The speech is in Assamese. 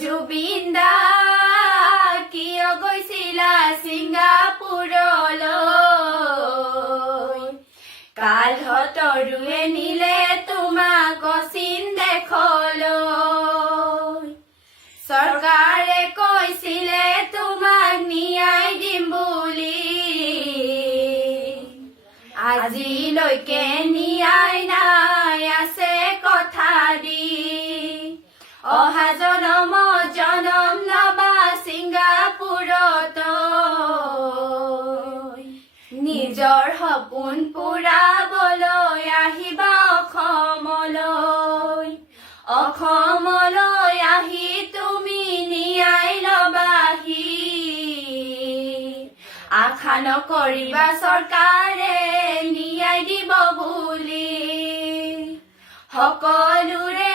জুবিন দা কিয় গৈছিলা ছিংগাপুৰলৈ কালহতৰুৱে নিলে তোমাক অচিন দেশলৈ চৰকাৰে কৈছিলে তোমাক ন্যায় দিম বুলি আজিলৈকে ন্যায় নাই আছে কথা দি অহা জনমত জনম লবা ছিংগাপুৰত নিজৰ সপোন পুৰাবলৈ আহিবা অসমলৈ আহি তুমি ন্যায় লবাহি আশা নকৰিবা চৰকাৰে ন্যায় দিব বুলি সকলোৰে